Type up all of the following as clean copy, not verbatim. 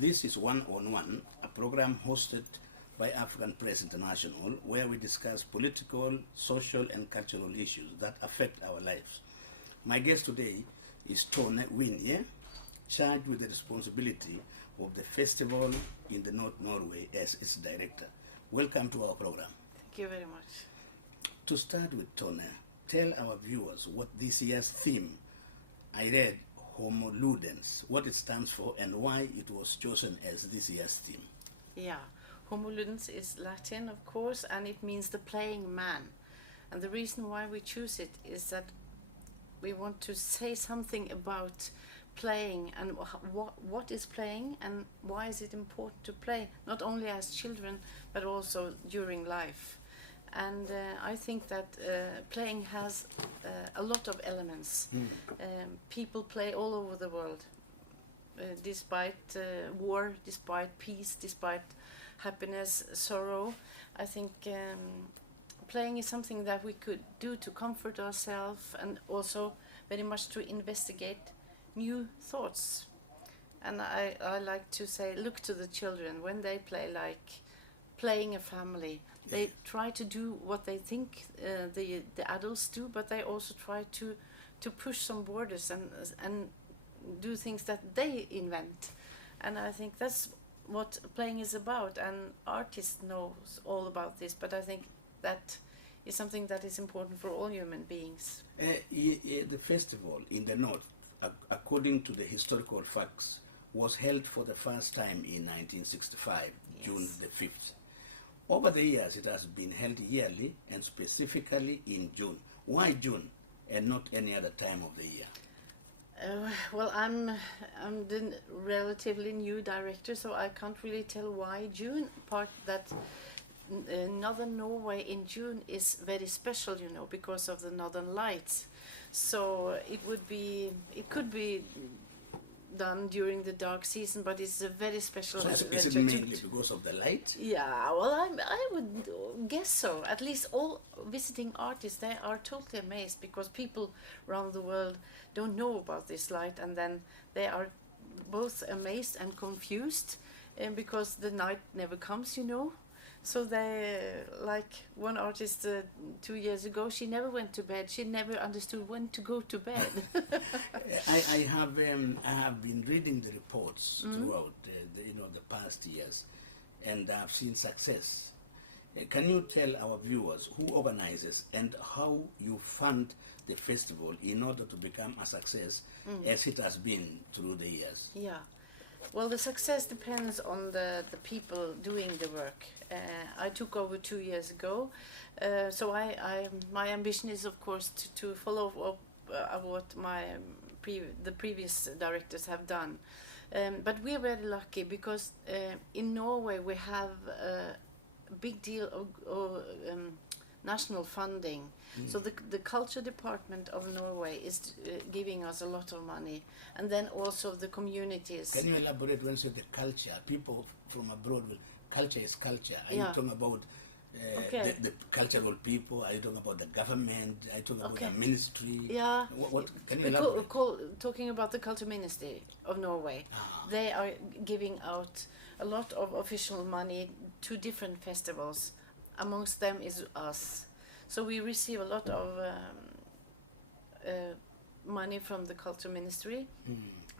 This is One on One, a program hosted by African Press International, where we discuss political, social, and cultural issues that affect our lives. My guest today is Tone Winje, charged with the responsibility of the festival in the North Norway as its director. Welcome to our program. Thank you very much. To start with, Tone, tell our viewers what this year's theme, I read Homo Ludens, what it stands for and why it was chosen as this year's theme. Yeah, Homo Ludens is Latin, of course, and it means the playing man. And the reason why we choose it is that we want to say something about playing and what is playing and why is it important to play, not only as children, but also during life. And I think that playing has a lot of elements. People play all over the world, despite war, despite peace, despite happiness, sorrow. I think playing is something that we could do to comfort ourselves and also very much to investigate new thoughts. And I like to say, look to the children when they play, like playing a family. They try to do what they think the adults do, but they also try to push some borders and do things that they invent. And I think that's what playing is about. And artists knows all about this, but I think that is something that is important for all human beings. The festival in the north, according to the historical facts, was held for the first time in 1965, yes. June the 5th. Over the years, it has been held yearly and specifically in June. Why June and not any other time of the year? Well, I'm the relatively new director, so I can't really tell why June. Part that northern Norway in June is very special, you know, because of the northern lights. So it could be done during the dark season, but it's a very special adventure. Is it mainly because of the light? Yeah, well, I would guess so. At least all visiting artists, they are totally amazed because people around the world don't know about this light, and then they are both amazed and confused because the night never comes, you know. So they, like one artist 2 years ago, she never went to bed. She never understood when to go to bed. I have been reading the reports throughout the past years, and I've seen success. Can you tell our viewers who organizes and how you fund the festival in order to become a success as it has been through the years? Yeah. Well, the success depends on the people doing the work. I took over 2 years ago, so my ambition is, of course, to follow up what the previous directors have done. But we are very lucky because in Norway we have a big deal of national funding. So the culture department of Norway is giving us a lot of money, and then also the communities. Can you elaborate when you say the culture? People from abroad will, culture is culture. Are you talking about the cultural people? Are you talking about the government? Are you talking about the ministry? Yeah. What can you elaborate? Talking about the culture ministry of Norway. They are giving out a lot of official money to different festivals. Amongst them is us. So we receive a lot of money from the culture ministry,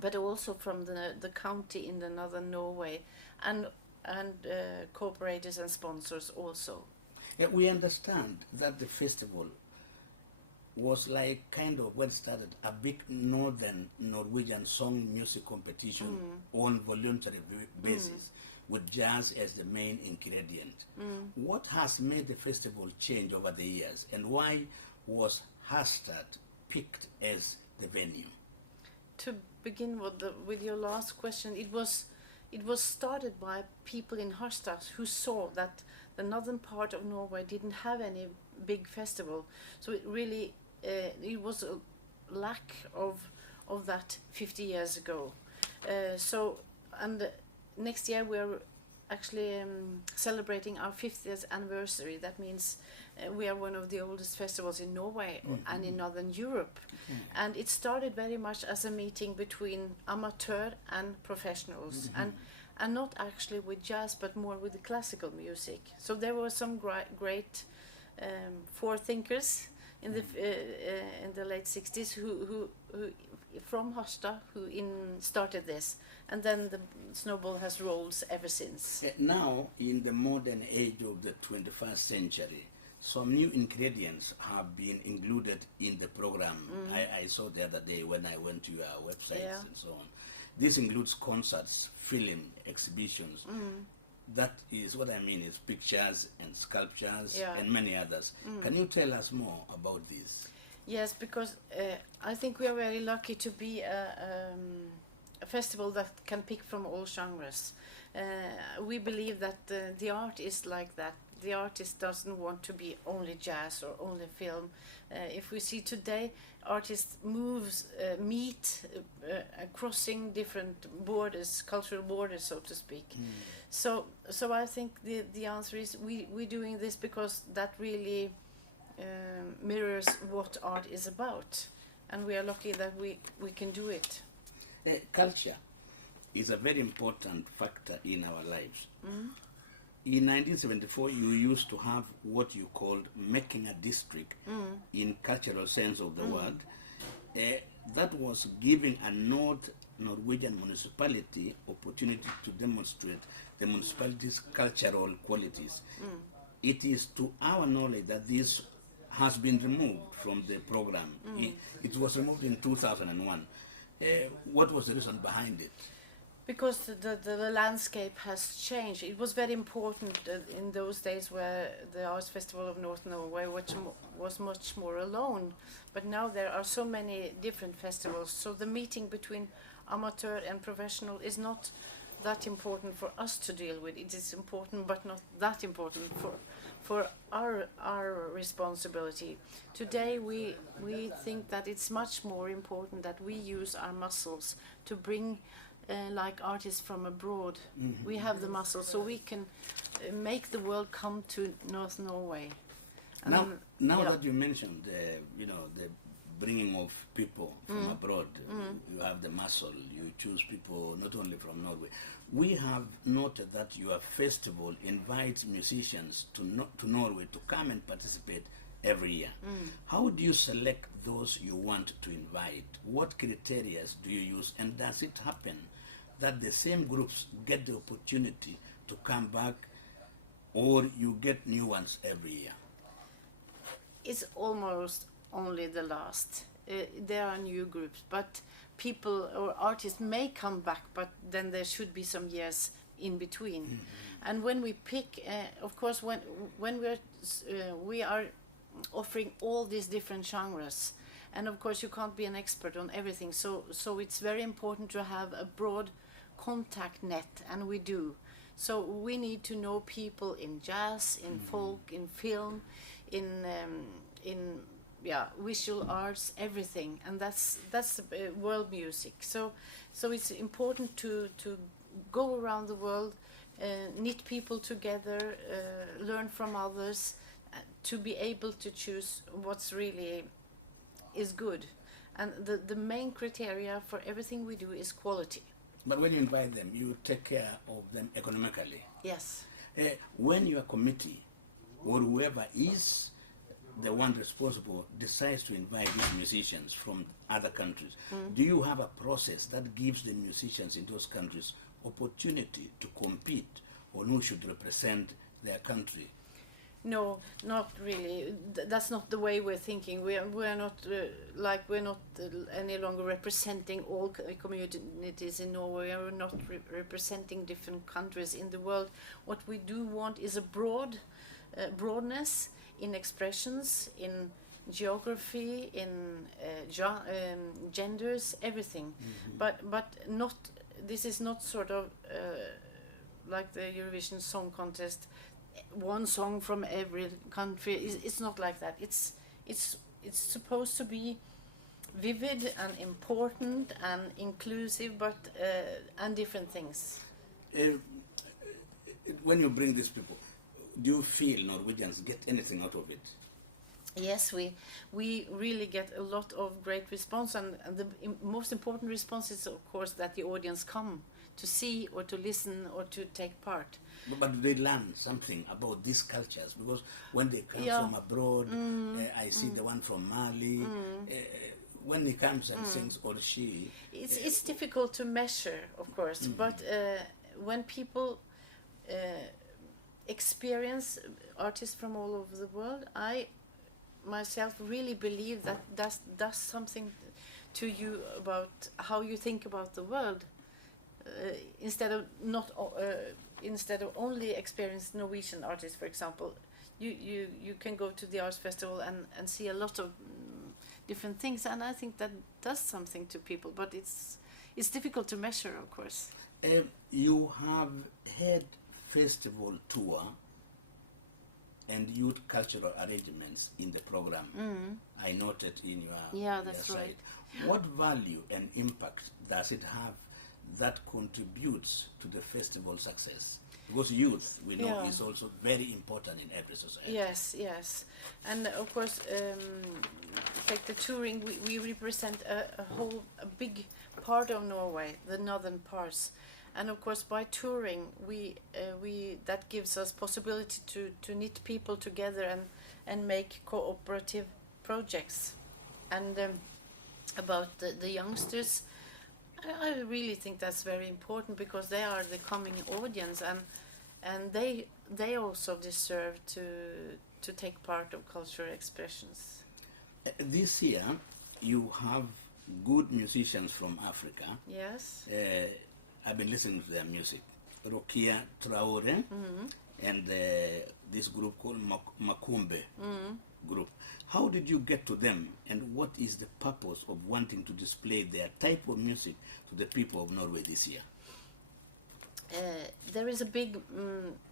but also from the county in the northern Norway, and cooperators and sponsors also. Yeah, we understand that the festival was like kind of when it started a big northern Norwegian song music competition on voluntary basis. With jazz as the main ingredient. What has made the festival change over the years, and why was Harstad picked as the venue? To begin with your last question, it was started by people in Harstad who saw that the northern part of Norway didn't have any big festival, so it really it was a lack of that 50 years ago. Next year we're actually celebrating our 50th anniversary. That means we are one of the oldest festivals in Norway and in Northern Europe. And it started very much as a meeting between amateur and professionals. and not actually with jazz, but more with the classical music. So there were some great forethinkers in the late 60s who from Harstad who started this, and then the snowball has rolled ever since. Now, in the modern age of the 21st century, some new ingredients have been included in the program. I saw the other day when I went to your websites and so on. This includes concerts, film, exhibitions. That is what I mean, is pictures and sculptures and many others. Can you tell us more about this? Yes, because I think we are very lucky to be a festival that can pick from all genres. We believe that the art is like that. The artist doesn't want to be only jazz or only film. If we see today, artists meet crossing different borders, cultural borders, so to speak. So I think the answer is we're doing this because that really mirrors what art is about, and we are lucky that we can do it. Culture is a very important factor in our lives. In 1974, you used to have what you called making a district in cultural sense of the word. That was giving a Norwegian municipality opportunity to demonstrate the municipality's cultural qualities. It is to our knowledge that this has been removed from the program. It was removed in 2001. What was the reason behind it? Because the landscape has changed. It was very important in those days where the Arts Festival of North Norway was much more alone. But now there are so many different festivals, so the meeting between amateur and professional is not that important for us to deal with. It is important, but not that important for our responsibility. Today we think that it's much more important that we use our muscles to bring like artists from abroad. We have the muscles, so we can make the world come to North Norway. And now that you mentioned, the bringing of people from abroad, you have the muscle. You choose people not only from Norway. We have noted that your festival invites musicians to Norway to come and participate every year. How do you select those you want to invite? What criteria do you use? And does it happen that the same groups get the opportunity to come back, or you get new ones every year? It's almost only the last. There are new groups, but people or artists may come back, but then there should be some years in between. And when we pick, of course, when we are offering all these different genres, and of course you can't be an expert on everything, so it's very important to have a broad contact net, and we do. So we need to know people in jazz, in folk, in film, in visual arts, everything, and that's world music. So it's important to go around the world, knit people together, learn from others, to be able to choose what's really is good. And the main criteria for everything we do is quality. But when you invite them, you take care of them economically. Yes. When your committee or whoever is the one responsible decides to invite these musicians from other countries, do you have a process that gives the musicians in those countries opportunity to compete on who should represent their country? No, not really. That's not the way we're thinking. We're not any longer representing all communities in Norway. We're not representing different countries in the world. What we do want is a broadness in expressions, in geography, in genders, everything. But not. This is not sort of like the Eurovision Song Contest. One song from every country. It's not like that. It's supposed to be vivid and important and inclusive, but and different things. When you bring these people, do you feel Norwegians get anything out of it? Yes, we really get a lot of great response, and the most important response is, of course, that the audience come to see or to listen or to take part. But they learn something about these cultures, because when they come Yeah. from abroad, I see the one from Mali. When he comes and sings or she, It's difficult to measure, of course, but when people experience artists from all over the world, I myself really believe that does something to you about how you think about the world. Instead of not instead of only experience Norwegian artists, for example, you can go to the arts festival and see a lot of different things, and I think that does something to people. But it's difficult to measure, of course. you have had festival tour and youth cultural arrangements in the program. I noted in your Yeah, that's your right. site. What value and impact does it have that contributes to the festival success? Because youth, we know, Yeah. is also very important in every society. Yes, yes, and of course, like the touring, we represent a big part of Norway, the northern parts, and of course, by touring, we that gives us possibility to knit people together and make cooperative projects, and about the youngsters, I really think that's very important, because they are the coming audience, and they also deserve to take part of cultural expressions. This year, you have good musicians from Africa. Yes. I've been listening to their music. Rokia Traore and this group called Makumbe group. How did you get to them, and what is the purpose of wanting to display their type of music to the people of Norway this year? There is a big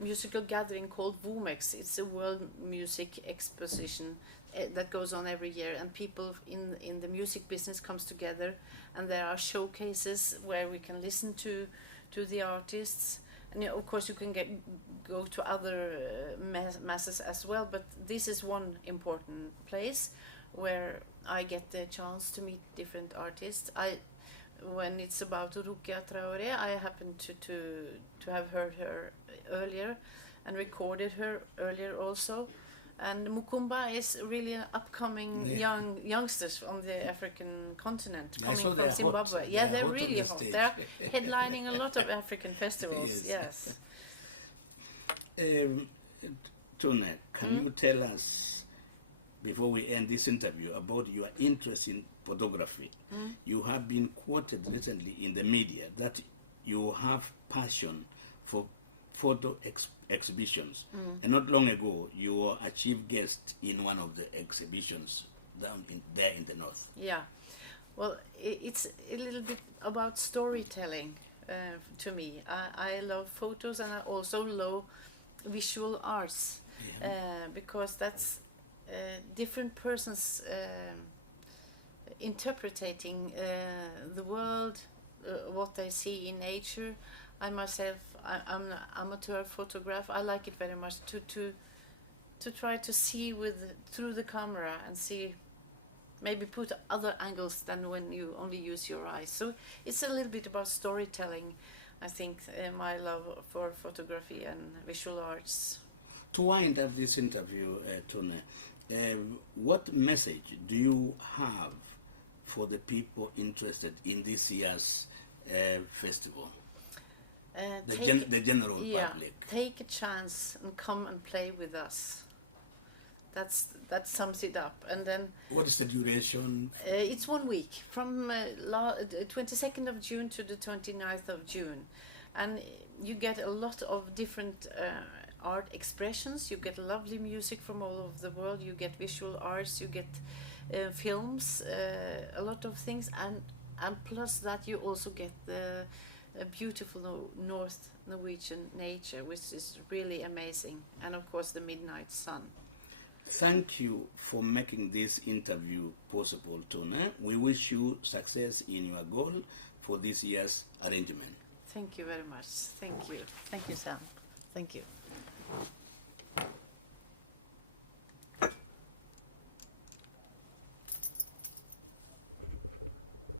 musical gathering called Boomax. It's a world music exposition that goes on every year, and people in the music business comes together, and there are showcases where we can listen to the artists, and of course you can go to other masses as well, but this is one important place where I get the chance to meet different artists. When it's about Rokia Traore, I happen to have heard her earlier and recorded her earlier also. And Mukumba is really an upcoming youngsters on the African continent, coming from Zimbabwe. Hot. Yeah, They're they're hot really on the hot. stage. They're headlining a lot of African festivals. Yes. Tone, can you tell us, before we end this interview, about your interest in photography? You have been quoted recently in the media that you have passion for photo exhibitions, and not long ago you were a chief guest in one of the exhibitions there in the north. Yeah, well, it's a little bit about storytelling to me. I love photos, and I also love visual arts, because that's different persons interpreting the world, what they see in nature. I myself, I'm an amateur photographer. I like it very much to try to see through the camera and see, maybe put other angles than when you only use your eyes. So it's a little bit about storytelling, I think, my love for photography and visual arts. To wind up this interview, Tone, what message do you have for the people interested in this year's festival? The general public. Take a chance and come and play with us. That sums it up. And then what is the duration? It's 1 week, from 22nd of June to the 29th of June, and you get a lot of different art expressions. You get lovely music from all over the world. You get visual arts. You get films, a lot of things, and plus that you also get the beautiful North Norwegian nature, which is really amazing, and of course the midnight sun. Thank you for making this interview possible, Tone. We wish you success in your goal for this year's arrangement. Thank you very much. Thank you. Thank you, Sam. Thank you.